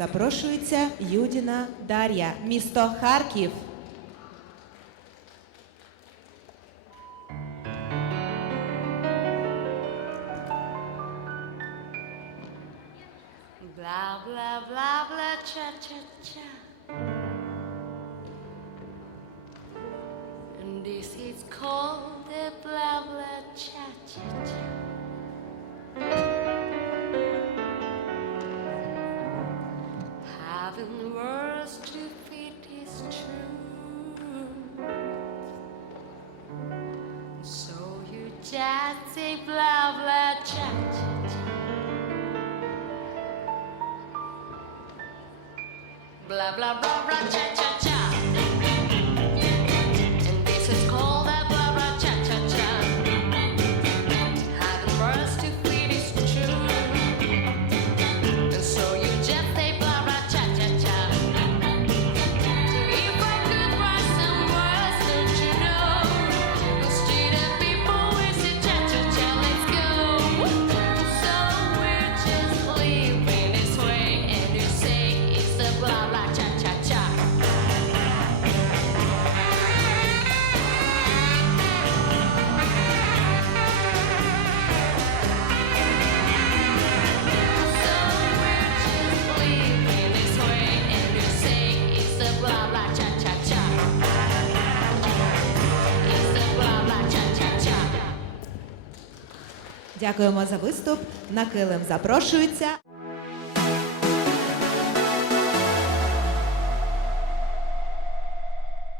Запрошується Юдіна Дар'я, місто Харків. Бла бла бла бла ча ча ча this is called the chatty blah, blah, chat, Blah, blah, blah, blah, chat, chat. Дякуємо за виступ. На килим запрошується.